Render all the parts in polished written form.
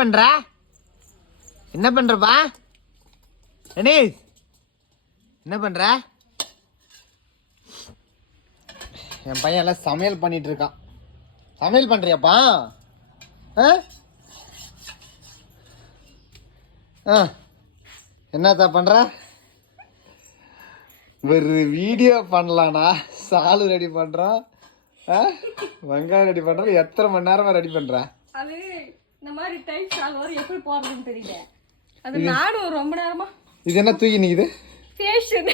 பண்ற என்ன பண்றப்பா கணேஷ் என்ன பண்ற? என் பையன் எல்லாம் சமையல் பண்ணிட்டு இருக்கான். சமையல் பண்றியாப்பா? என்னத்தா பண்ற? ஒரு வீடியோ பண்ணலானா சாலு ரெடி பண்றான், வெங்காயம் ரெடி பண்ற. எத்தனை மணி நேரமா ரெடி பண்ற? அது இந்த மாதிரி டைப் சால் வர எப்படி போறதுன்னு தெரியல. அது நானும் ரொம்ப நேரமா. இது என்ன தூக்கி நிக்குது? ஃபேஷன்.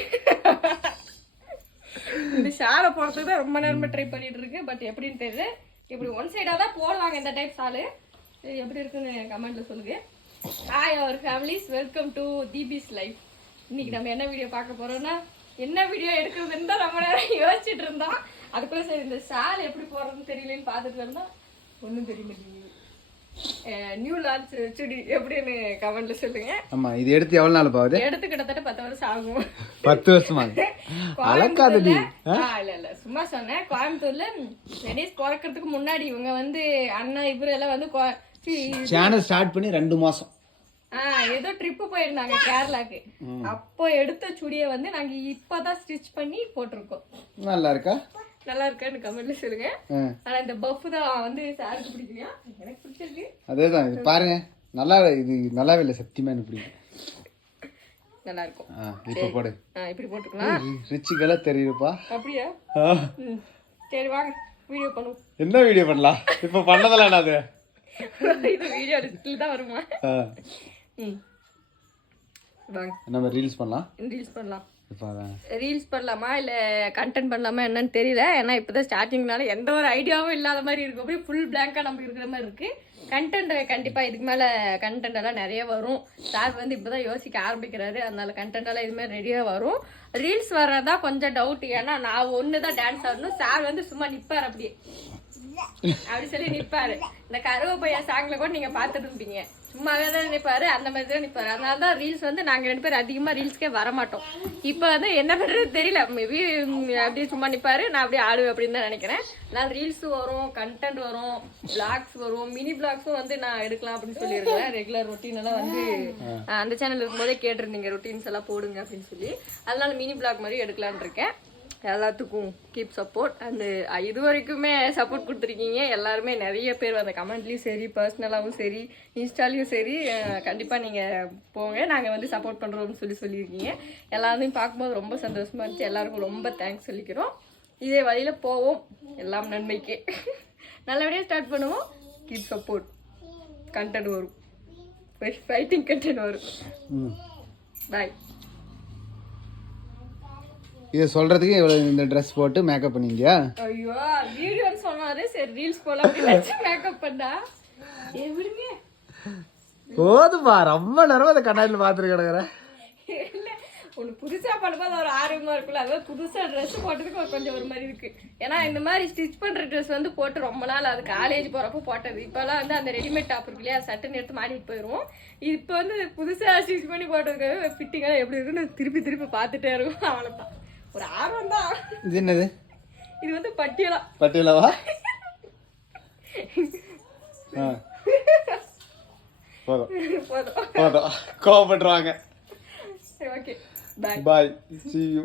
இந்த ஷாலை போறதுக்கு தான் ரொம்ப நேரமா ட்ரை பண்ணிட்டு இருக்கு. பட் எப்படின்னு தெரியல. இப்படி ஒன் சைடா தான் போடலாங்க இந்த டைப் சாலு. எப்படி இருக்குன்னு கமெண்ட்ல சொல்லுங்க. Hi our families, welcome to Deepi's life. இன்னைக்கு நம்ம என்ன வீடியோ பார்க்க போறோம்னா, என்ன வீடியோ எடுக்கிறதுன்னு தான் ரொம்ப நேரம் யோசிச்சுட்டு இருந்தோம். அதுக்குள்ள சரி இந்த ஷால் எப்படி போடுறதுன்னு தெரியலன்னு பார்த்துட்டு இருந்தோம். ஒன்றும் தெரிய மாட்டேங்குது. நியூ லான்ச் சுடி எப்படின்னு கமெண்ட்ல சொல்லுங்க. ஆமா, இது எடுத்து எவ்வளவு நாள் பாவுது? எடுத்து கிட்டத்தட்ட 10 வருஷம் ஆகும். 10 வருஷமா? அலக்காதடி. இல்ல சும்மா சொன்னேன். கோயம்புத்தூர்ல வெனிஸ் பிறக்கிறதுக்கு முன்னாடி இவங்க வந்து அண்ணா இவரு எல்லாம் வந்து சேனல் ஸ்டார்ட் பண்ணி 2 மாசம் ஏதோ ட்ரிப்பு போயிருந்தாங்க கேரளாக்கு. அப்போ எடுத்த சுடியை வந்து நாங்க இப்பதான் ஸ்டிச் பண்ணி போட்டிருக்கோம். நல்லா இருக்கா? நல்லா இருக்கான்னு கமெண்ட்ல சொல்லுங்க. ஆனா இந்த பஃப் தான் வந்து சாருக்கு பிடிக்கலையா? எனக்கு பிடிச்சிருக்கு. அதேதான் இது பாருங்க. நல்லா இது நல்லாவே இல்லை, சத்தியமா எனக்கு பிடிக்கும். நல்லா இருக்கும். இப்போ போடு. இப்படி போட்டுக்கலாம். ரிச்சிகளா தெரியுதுப்பா. அப்படியா? சரி வாங்க வீடியோ பண்ணுவோம். என்ன வீடியோ பண்ணலாம்? இப்போ பண்ணதெல்லாம் என்னது? இது வீடியோ எடுத்துல தான் வருமா? வாங்க நம்ம ரீல்ஸ் பண்ணலாம். ரீல்ஸ் பண்ணலாமா இல்லை கண்டென்ட் பண்ணலாமா என்னன்னு தெரியல. ஏன்னா இப்போதான் ஸ்டார்டிங்னால எந்த ஒரு ஐடியாவும் இல்லாத மாதிரி இருக்கு. அப்படியே ஃபுல் பிளாங்காக நம்ம இருக்கிற மாதிரி இருக்கு. கண்டென்ட் கண்டிப்பாக இதுக்கு மேலே கண்டென்ட் எல்லாம் நிறைய வரும். சார் வந்து இப்போதான் யோசிக்க ஆரம்பிக்கிறாரு. அதனால கண்டென்ட் எல்லாம் இது மாதிரி ரெடியாக வரும். ரீல்ஸ் வர்றதா கொஞ்சம் டவுட். ஏன்னா நான் ஒன்று தான் டான்ஸ் ஆடணும். சார் வந்து சும்மா நிற்பார் அப்படியே அப்படி சொல்லி நிற்பாரு. இந்த கருவேப்பையா சாங்ல கூட நீங்க பாத்துட்டு இருப்பீங்க. சும்மாவே தான் நிற்பாரு, அந்த மாதிரி தான் நிற்பாரு. அதனாலதான் ரீல்ஸ் வந்து நாங்க 2 பேரும் அதிகமா ரீல்ஸ்க்கே வர மாட்டோம். இப்ப வந்து என்ன பண்றது தெரியல. மேபி அப்படியே சும்மா நிற்பாரு, நான் அப்படியே ஆடுவேன் அப்படின்னு தான் நினைக்கிறேன். நான் ரீல்ஸ் வரும், கண்டென்ட் வரும், பிளாக்ஸ் வரும், மினி பிளாக்ஸும் வந்து நான் எடுக்கலாம் அப்படின்னு சொல்லியிருக்கேன். ரெகுலர் ரொட்டீன் எல்லாம் வந்து அந்த சேனல் இருக்கும்போதே கேட்டிருந்தீங்க ரொட்டீன்ஸ் எல்லாம் போடுங்க அப்படின்னு சொல்லி. அதனால மினி பிளாக் மாதிரி எடுக்கலான் இருக்கேன். எல்லாத்துக்கும் கீப் சப்போர்ட். அண்டு இது வரைக்குமே சப்போர்ட் கொடுத்துருக்கீங்க எல்லாருமே. நிறைய பேர் அந்த கமெண்ட்லேயும் சரி, பர்சனலாகவும் சரி, இன்ஸ்டாலையும் சரி கண்டிப்பாக நீங்கள் போங்க, நாங்கள் வந்து சப்போர்ட் பண்ணுறோம்னு சொல்லியிருக்கீங்க. எல்லாரையும் பார்க்கும்போது ரொம்ப சந்தோஷமாக இருந்துச்சு. எல்லாருக்கும் ரொம்ப தேங்க்ஸ் சொல்லிக்கிறோம். இதே வழியில் போவோம், எல்லாம் நன்மைக்கே. நல்லபடியாக ஸ்டார்ட் பண்ணுவோம். Keep support. கண்டென்ட் வரும், ஃபைட்டிங் கண்டென்ட் வரும். பாய். இதை சொல்றதுக்கு இவ்வளவு இந்த ட்ரெஸ் போட்டு மேக்கப் பண்ணீங்க? ஐயோ வீடியோன்னு சொன்னாதே சரி ரீல்ஸ் போல அப்படி மேக்கப் பண்ணா எப்படிங்க? போதுமா, ரொம்ப நேரம் அந்த கண்ணாடியில் பார்த்துட்டு கிடக்குறேன். இல்ல ஒன்று புதுசாக பண்ணும்போது ஒரு ஆர்வமாக இருக்குல்ல, அதாவது புதுசாக ட்ரெஸ் போட்டதுக்கு கொஞ்சம் ஒரு மாதிரி இருக்கு. ஏன்னா இந்த மாதிரி ஸ்டிச் பண்ணுற ட்ரெஸ் வந்து போட்டு ரொம்ப நாள், அது காலேஜ் போகிறப்போ போட்டது. இப்போல்லாம் வந்து அந்த ரெடிமேட் டாப் இருக்கு இல்லையா, சட்டுன்னு எடுத்து மாட்டிட்டு போயிடுவோம். இப்போ வந்து புதுசாக ஸ்டிச் பண்ணி போட்டதுக்கு ஃபிட்டிங்காக எப்படி இருக்குன்னு திருப்பி பார்த்துட்டே இருக்கும். அவ்வளோதான், ஒரு ஆர்வம் தான். இது என்னது? இது வந்து பட்டியலா. பட்டியலாவா? போதும் போதும், கோவப்படுறாங்க. Okay, bye. Bye, see you.